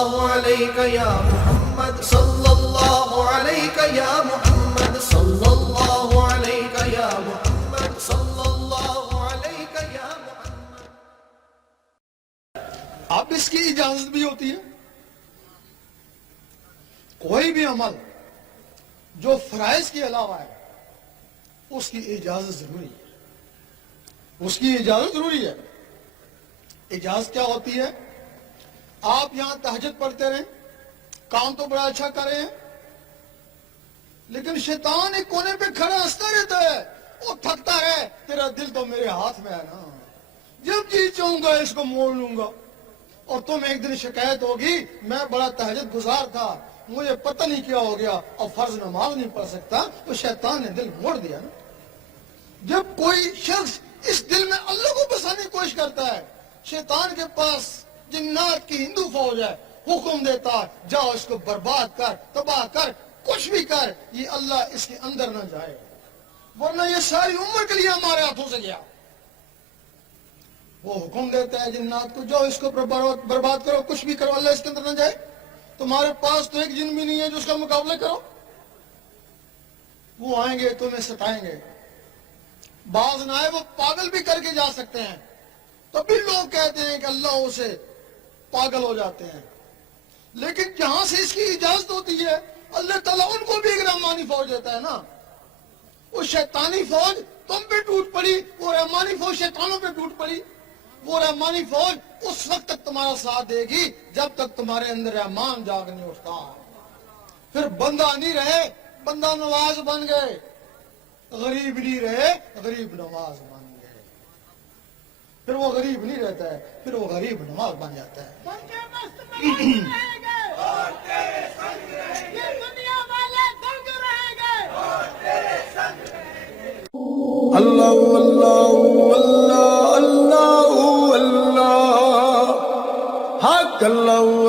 اللہ علیہ یا محمد صلی اللہ علیہ یا محمد صلی اللہ علیہ یا محمد صلی اللہ علیہ یا محمد. اب اس کی اجازت بھی ہوتی ہے. کوئی بھی عمل جو فرائض کے علاوہ ہے اس کی اجازت ضروری ہے. اس کی اجازت ضروری ہے. اجازت کیا ہوتی ہے؟ آپ یہاں تہجد پڑھتے رہیں، کام تو بڑا اچھا کر رہے ہیں، لیکن شیطان ایک کونے پہ کھڑا ہنستا رہتا ہے، وہ تھکتا ہے. تیرا دل تو میرے ہاتھ میں ہے نا، جب جی چاہوں گا اس کو موڑ لوں گا. اور تم ایک دن شکایت ہوگی میں بڑا تہجد گزار تھا، مجھے پتہ نہیں کیا ہو گیا اور فرض نماز نہیں پڑھ سکتا. تو شیطان نے دل موڑ دیا نا. جب کوئی شخص اس دل میں اللہ کو بسانے کی کوشش کرتا ہے، شیطان کے پاس جنات کی ہندو فوج ہے، حکم دیتا جاؤ اس کو برباد کر، تباہ کر، کچھ بھی کر، یہ اللہ اس کے اندر نہ جائے، ورنہ یہ ساری عمر کے لیے ہمارے ہاتھوں سے گیا. وہ حکم دیتا ہے جنات کو جاؤ اس کو برباد کرو، کچھ بھی کرو، اللہ اس کے اندر نہ جائے. تمہارے پاس تو ایک جن بھی نہیں ہے جو اس کا مقابلہ کرو. وہ آئیں گے تمہیں ستائیں گے. بعض نہ وہ پاگل بھی کر کے جا سکتے ہیں، تو بھی لوگ کہتے ہیں کہ اللہ اسے پاگل ہو جاتے ہیں. لیکن جہاں سے اس کی اجازت ہوتی ہے اللہ تعالیٰ ان کو بھی ایک رحمانی فوج دیتا ہے نا. وہ شیطانی فوج تم پہ ٹوٹ پڑی، وہ رحمانی فوج شیطانوں پہ ٹوٹ پڑی. وہ رحمانی فوج اس وقت تک تمہارا ساتھ دے گی جب تک تمہارے اندر رحمان جاگ نہیں اٹھتا. پھر بندہ نہیں رہے، بندہ نواز بن گئے. غریب نہیں رہے، غریب نواز بن گئے. پھر وہ غریب نہیں رہتا ہے، پھر وہ غریب نواز بن جاتا ہے. اللہ اللہ اللہ اللہ اللہ حق اللہ